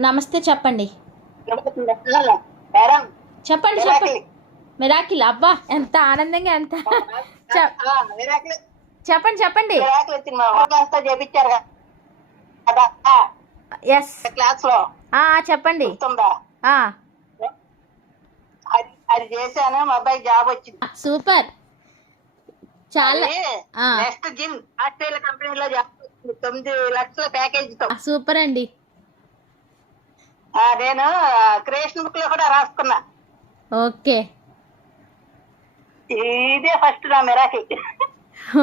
నమస్తే చెప్పండి. చెప్పండి చెప్పండి. మిరాకిల్ అబ్బా ఎంత ఆనందంగా ఎంత చెప్పండి చెప్పండి. ఎస్ క్లాస్లో. చెప్పండి. అది చేశాను మా అబ్బాయి జాబ్ వచ్చింది. సూపర్. చాలా ఆ. నెక్స్ట్ జిమ్ ఆస్ట్రేలియా కంపెనీలో జాబ్ తొమ్మిది లక్షల ప్యాకేజ్ సూపర్ అండి. నేను క్రియేషన్ బుక్లో కూడా రాసుకున్నా. ఓకే. ఇదే ఫస్ట్ నా మిరాకిల్.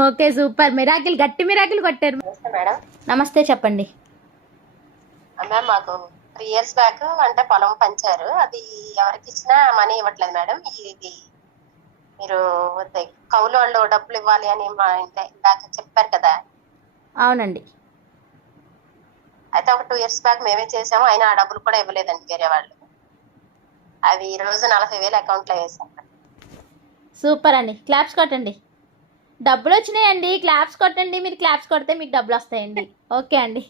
Okay super. మిరాకిల్ గట్టి మిరాకిల్ కొట్టారు. మేడం. నమస్తే చెప్పండి. మ్యామ్ మాకు త్రీ ఇయర్స్ బ్యాక్ అంటే పొలం పంచారు. అది ఎవరికి ఇచ్చినా మనీ ఇవ్వట్లేదు మేడం. ఇది మీరు కౌలు వాళ్ళు డబ్బులు ఇవ్వాలి అని మా ఇంట ఇందాక చెప్పారు కదా. అవునండి. అయితే ఒక టూ ఇయర్స్ బ్యాక్ మేమే చేసాము. అయినా ఆ డబ్బులు కూడా ఇవ్వలేదండి వేరే వాళ్ళు. అవి ఈ రోజు నలభై వేలు అకౌంట్లో వేసాం. సూపర్ అండి. క్లాప్స్ కొట్టండి. డబ్బులు వచ్చినాయండి. క్లాప్స్ కొట్టండి. మీరు క్లాప్స్ కొడితే మీకు డబ్బులు వస్తాయండి. ఓకే అండి.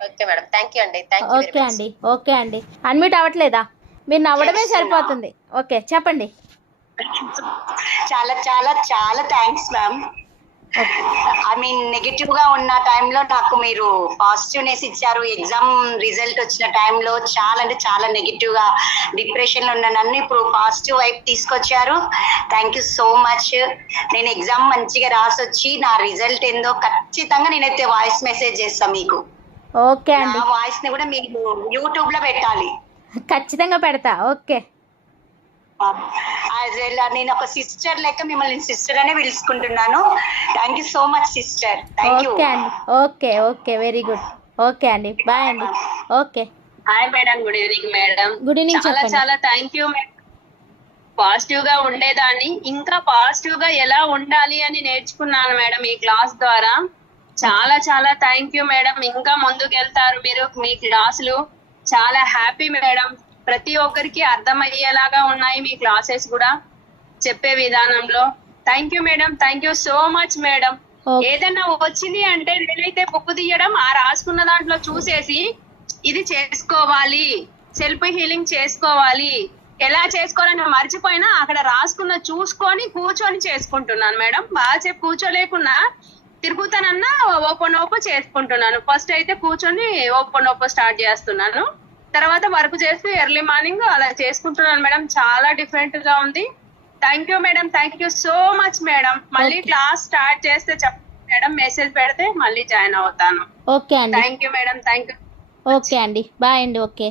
Okay madam. థ్యాంక్ యూ అండి. థ్యాంక్ యూ ఓకే అండి. ఓకే అండి. అన్మ్యూట్ అవ్వట్లేదా? మీరు నవ్వడమే సరిపోతుంది. ఓకే చెప్పండి. చాలా చాలా చాలా థ్యాంక్స్ మ్యామ్ ఐ మీన్ నెగటివ్గా ఉన్న టైంలో నాకు మీరు పాజిటివ్నెస్ ఇచ్చారు. ఎగ్జామ్ రిజల్ట్ వచ్చిన టైంలో చాలా అంటే చాలా నెగటివ్గా డిప్రెషన్లో ఉన్న నన్ను ఇప్పుడు పాజిటివ్ వైపు తీసుకొచ్చారు. థ్యాంక్ యూ సో మచ్ నేను ఎగ్జామ్ మంచిగా రాసి వచ్చి నా రిజల్ట్ ఏందో ఖచ్చితంగా నేనైతే వాయిస్ మెసేజ్ చేస్తాను మీకు. ఓకే అండి. వాయిస్ని కూడా మీరు యూట్యూబ్లో పెట్టాలి. ఖచ్చితంగా పెడతా. ఓకే Well, నేను ఒక సిస్టర్ లెక్క మిమ్మల్ని సిస్టర్ అనే పిలుచుకుంటున్నాను. Thank you so much sister thank you okay అండి. Okay okay. Very good okay అండి. బాయ్ అండి. Okay. Hi madam good evening madam good evening చాలా చాలా థ్యాంక్ యూ మేడం పాజిటివ్గా ఉండేదాన్ని. ఇంకా పాజిటివ్గా ఎలా ఉండాలి అని నేర్చుకున్నాను మేడం ఈ క్లాస్ ద్వారా. చాలా చాలా థ్యాంక్ యూ మేడం ఇంకా ముందుకు వెళ్తారు మీరు. మీ క్లాసులు చాలా హ్యాపీ మేడం ప్రతి ఒక్కరికి అర్థమయ్యేలాగా ఉన్నాయి మీ క్లాసెస్ కూడా చెప్పే విధానంలో. Thank you madam thank you so much madam ఏదైనా వచ్చింది అంటే నేనైతే బుక్ తీయడం ఆ రాసుకున్న దాంట్లో చూసేసి ఇది చేసుకోవాలి సెల్ఫ్ హీలింగ్ చేసుకోవాలి. ఎలా చేసుకోవాలని మర్చిపోయినా అక్కడ రాసుకున్న చూసుకొని కూర్చొని చేసుకుంటున్నాను మేడం బాగా చెప్పి కూర్చోలేకున్నా తిరుగుతానన్నా ఓపెన్ ఓపెన్ చేసుకుంటున్నాను. ఫస్ట్ అయితే కూర్చొని ఓపెన్ ఓపెన్ స్టార్ట్ చేస్తున్నాను. తర్వాత వర్క్ చేసి ఎర్లీ మార్నింగ్ అలా చేసుకుంటున్నాను మేడం. చాలా డిఫరెంట్గా ఉంది. Thank you madam. Thank you so much madam. మళ్ళీ. క్లాస్ స్టార్ట్ చేస్తే చెప్పండి మేడం. మెసేజ్ పెడితే మళ్ళీ జాయిన్ అవుతాను. ఓకే అండి. Thank you madam. Thank you okay అండి. బాయ్ అండి. ఓకే